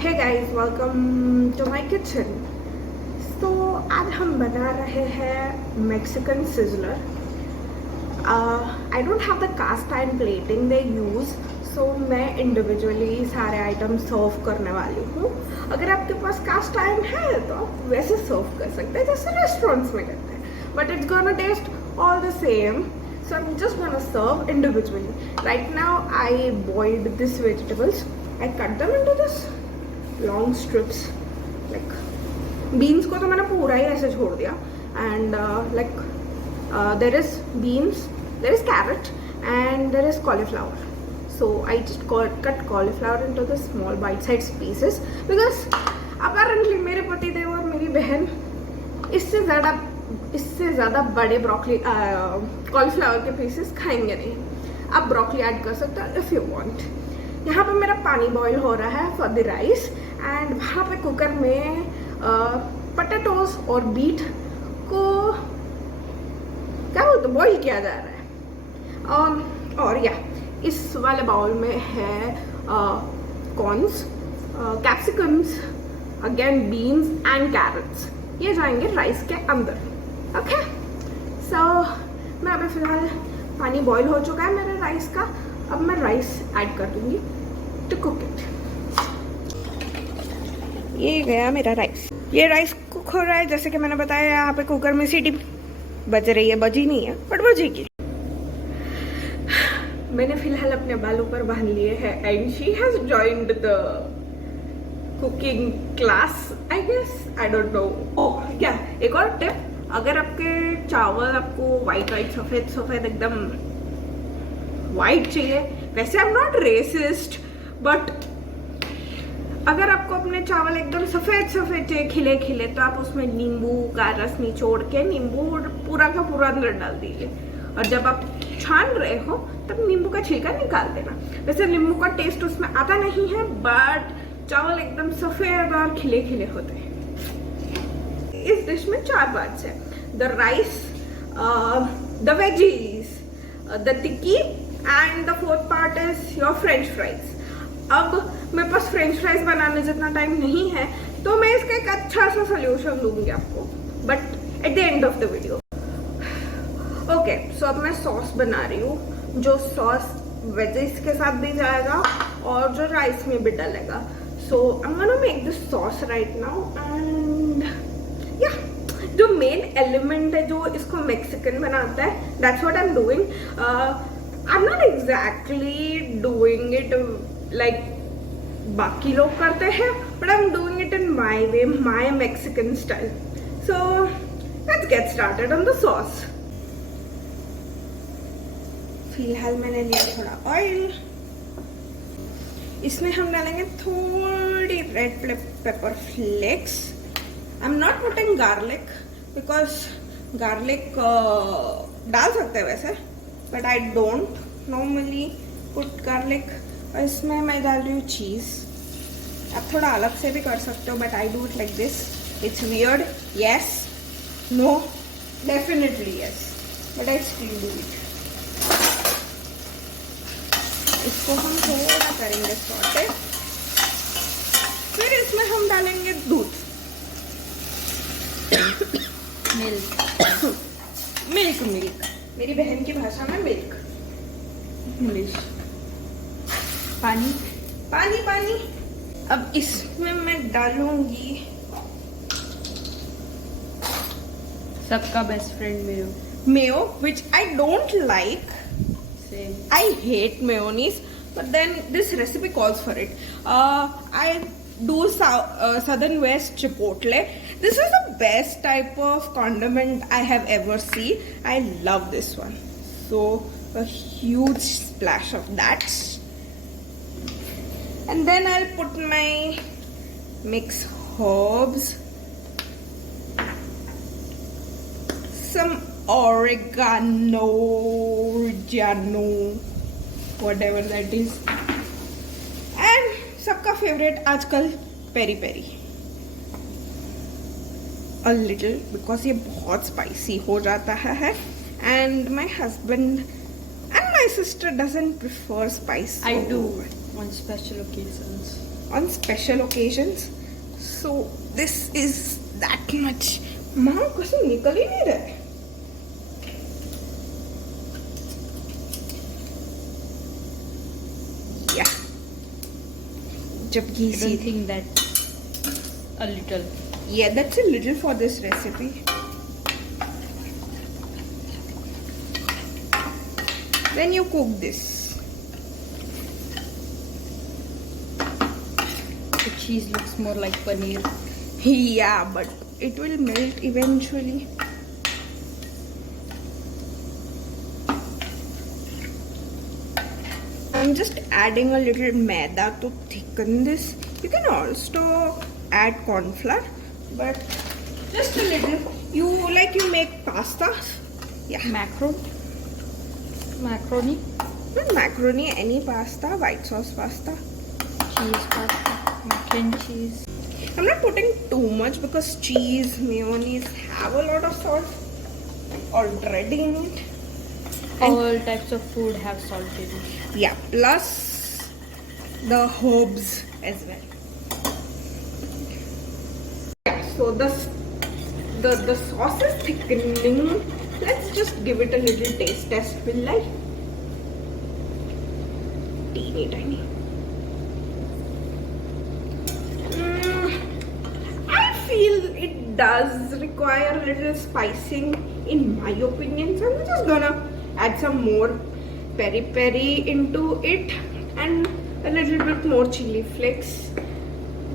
Hey guys, welcome to my kitchen. तो आज हम बना रहे हैं Mexican sizzler. I don't have the cast iron plating they use, so मैं इंडिविजुअली सारे आइटम सर्व करने वाली हूँ। अगर आपके पास कास्ट आयरन है तो आप वैसे सर्व कर सकते हैं जैसे रेस्टोरेंट्स में करते हैं, but it's gonna taste all the same. So I'm just gonna serve individually. Right now I boiled these vegetables. I cut them into this long strips. Like beans को तो मैंने पूरा ही ऐसे छोड़ दिया. And there is beans, there is carrot, and there is cauliflower. So I just cut cauliflower into the small bite-sized pieces because apparently मेरे पति देव और मेरी बहन इससे ज़्यादा बड़े ब्रोकली कॉलीफ्लावर के पीसेस खाएंगे नहीं. आप ब्रोकली ऐड कर सकते हो इफ़ यू वांट. यहाँ पे मेरा पानी बॉईल हो रहा है फॉर द राइस, एंड वहाँ पे कुकर में पटेटोज और बीट को क्या बोलते बॉईल किया जा रहा है. और या इस वाले बाउल में है corns, capsicums, again beans and carrots. ये जाएंगे राइस के अंदर. ओके, सो मैं अभी फिलहाल पानी बॉईल हो चुका है मेरे राइस का. अब मैं राइस ऐड कर दूंगी टू कुक इट. ये गया मेरा राइस. ये राइस कुक हो रहा है. जैसे कि मैंने बताया यहाँ पे कुकर में सीटी बज रही है. बजी नहीं है बट बजेगी. मैंने फिलहाल अपने बालों पर बांध लिए हैं and she has joined the cooking class I guess. I don't know. क्या एक और टिप, अगर आपके चावल आपको वाइट सफेद एकदम वाइट चाहिए, वैसे I am not racist, but अगर आपको अपने चावल एकदम सफेद चाहिए खिले तो आप उसमें नींबू का रस निचोड़ के नींबू पूरा का पूरा अंदर डाल दीजिए. और जब आप छान रहे हो तब नींबू का छिलका निकाल देना. वैसे नींबू का टेस्ट उसमें आता नहीं है, बट चावल एकदम सफेद और खिले होते हैं. इस डिश में 4 पार्ट्स है: the rice, the veggies, the tikki and the 4th part is your French fries. अब मेरे पास फ्रेंच फ्राइज बनाने जितना टाइम नहीं है, तो मैं इसका एक अच्छा सा सोल्यूशन दूंगी आपको, but at the end of the video. Okay, so अब मैं सॉस बना रही हूँ, जो सॉस वेजीज के साथ भी जाएगा और जो राइस में भी डलेगा. So I am gonna make this sauce right now. And या जो मेन एलिमेंट है जो इसको मैक्सिकन बनाता है, that's what I am doing. I am not exactly doing it like बाकी लोग करते हैं, but I am doing it in my way, my Mexican style. So let's get started on the sauce. फिलहाल मैंने लिया थोड़ा ऑयल. इसमें हम डालेंगे थोड़ी red pepper flakes. I am not putting garlic because garlic डाल सकते हैं वैसे, but I don't normally put garlic. और इसमें मैं डाल रही हूँ चीज़. आप थोड़ा अलग से भी कर सकते हो, but I do it like this. It's weird, yes, no, definitely yes, but I still do it. इसको हम थोड़ा करेंगे सॉटे. फिर इसमें हम डालेंगे दूध, मिल्क. मेरी बहन की भाषा में मिल्क, इंग्लिश. पानी. अब इसमें मैं डालूंगी सबका best friend Mayo, which I don't like. I hate mayonnaise, but then this recipe calls for it. I do Southern West Chipotle. This is the best type of condiment I have ever seen. I love this one. So a huge splash of that. And then I'll put my mixed herbs, some oregano, whatever that is, and सबका favourite आजकल peri peri. A little because ये बहुत spicy हो जाता है, and my husband and my sister doesn't prefer spice. I do on special occasions. on special occasions. So this is that much. माँ कैसे निकल ही नहीं रहा है. Yeah. जब घी I don't think that a little. Yeah, that's a little for this recipe. Then you cook this. The cheese looks more like paneer. Yeah, but it will melt eventually. I'm just adding a little maida to thicken this. You can also add corn flour, but just a little. You make pasta. Yeah. Macaroni. Not macaroni, any pasta, white sauce pasta. Cheese pasta. Mac and cheese. I'm not putting too much because cheese, mayonnaise have a lot of salt already in it. All types of food have salt in it. Yeah, plus the herbs as well. Yeah, so the sauce is thickening. Let's just give it a little taste test, will I? Teeny tiny. I feel it does require a little spicing in my opinion. So I'm just gonna add some more peri peri into it and a little bit more chili flakes.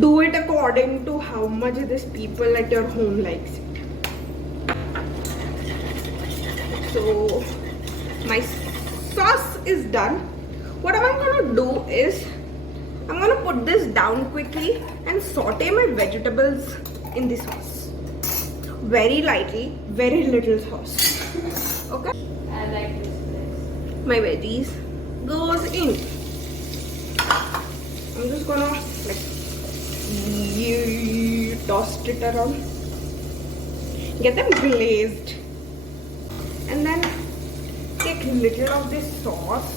Do it according to how much these people at your home likes it. So my sauce is done. What I'm gonna do is I'm gonna put this down quickly and saute my vegetables in the sauce. Very lightly, very little sauce. Okay? I like this place. My veggies goes in. I'm just gonna like toss it around. Get them glazed. And then take a little of this sauce.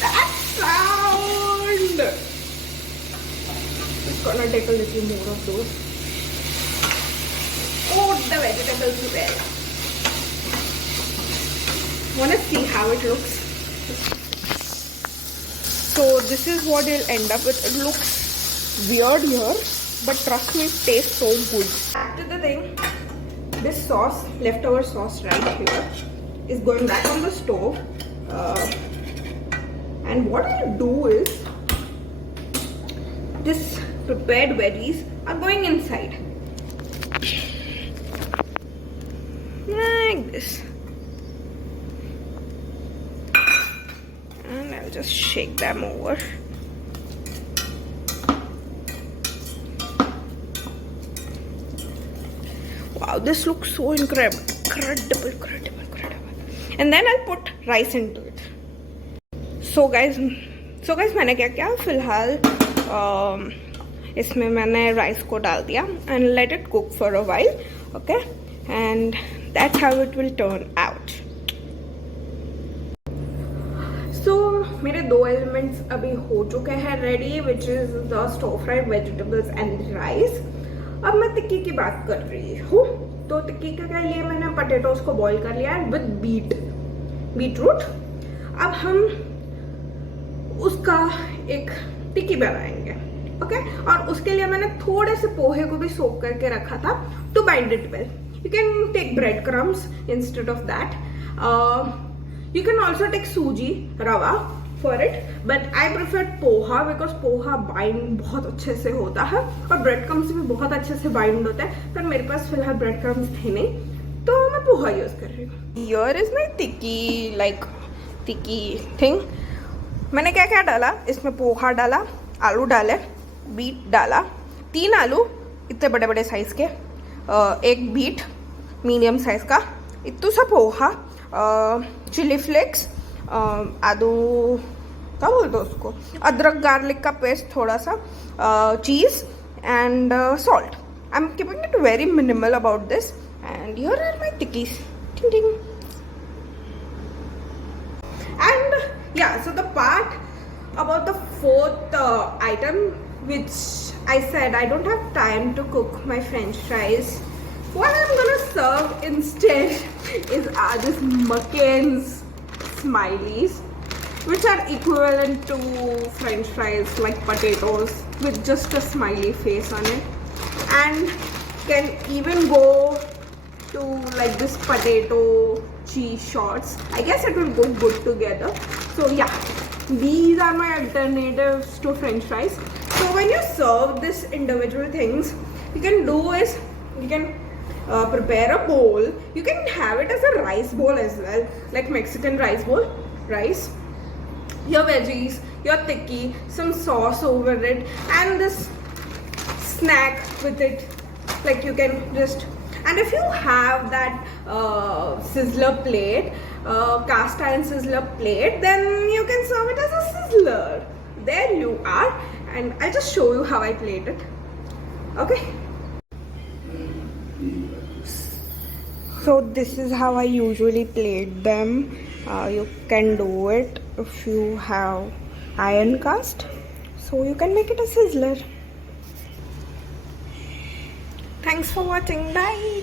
That sound! Just gonna take a little more of those. Coat the vegetables well. Wanna see how it looks? So this is what you'll end up with. It looks weird here, but trust me, it tastes so good. Back to the thing. This sauce, leftover sauce right here, is going back on the stove. And what I'll do is, this prepared veggies are going inside. Like this. And I'll just shake them over. Wow, this looks so incredible. Incredible. And then I'll put rice into it. So guys मैंने क्या किया फिलहाल इसमें मैंने rice को डाल दिया and let it cook for a while. Okay, and that's how it will turn out. So मेरे दो एलिमेंट्स अभी हो चुके हैं ready, which is the stir fried vegetables and rice. अब मैं टिक्की की बात कर रही हूँ. तो टिक्की के लिए मैंने पोटैटोज को बॉईल कर लिया है विद बीटरूट. अब हम उसका एक टिक्की बनाएंगे. ओके, और उसके लिए मैंने थोड़े से पोहे को भी सोक करके रखा था to bind it well. You can take bread crumbs instead of that. You can also take सूजी रवा for it, but I prefer poha because poha bind बहुत अच्छे से होता है और ब्रेड क्रम्स भी बहुत अच्छे से बाइंड होता है. पर मेरे पास फिलहाल ब्रेड क्रम्स थे नहीं, तो मैं पोहा यूज कर रही हूँ. Here is my tikki thing. मैंने क्या क्या डाला इसमें? पोहा डाला, आलू डाले, बीट डाला, 3 आलू इतने बड़े बड़े साइज के, एक बीट मीडियम साइज का, इतना सा पोहा, चिली फ्लेक्स, आदू क्या बोलते उसको, अदरक गार्लिक का पेस्ट थोड़ा सा, cheese and salt. I am keeping it very minimal about this. And here are my tikkis. Ding ding. And yeah, so the part about the fourth item, which I said I don't have time to cook my french fries. What I'm gonna serve instead is this McCain's smileys, which are equivalent to french fries, like potatoes with just a smiley face on it, and can even go to like this potato cheese shots. I guess it will go good together. So yeah, these are my alternatives to french fries. So when you serve this individual things, you can do is you can prepare a bowl. You can have it as a rice bowl as well, like Mexican rice bowl. Rice, your veggies, your tikki, some sauce over it, and this snack with it. Like you can just, and if you have that sizzler plate, cast iron sizzler plate, then you can serve it as a sizzler. There you are, and I'll just show you how I plate it. Okay. So this is how I usually plate them. You can do it if you have iron cast, so you can make it a sizzler. Thanks for watching. Bye.